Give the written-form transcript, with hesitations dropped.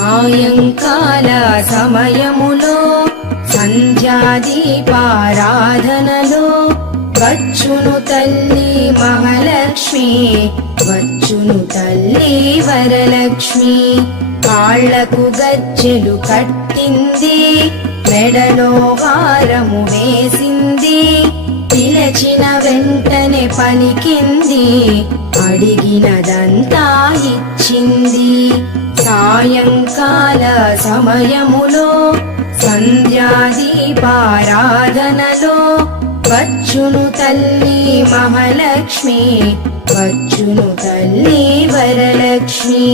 సాయంకాల సమయములో సంధ్యాదీపారాధనలో వచ్చును తల్లి మహాలక్ష్మి, వచ్చును తల్లి వరలక్ష్మి. కాళ్లకు గజ్జెలు కట్టింది, మెడలో హారము వేసింది, పిలచిన వెంటనే పలికింది, అడిగినదంతా ఇచ్చింది. సాయంకాల సమయములో సంధ్యాదీపారాధనలో వచ్చును తల్లి మహాలక్ష్మి, వచ్చును తల్లి వరలక్ష్మి.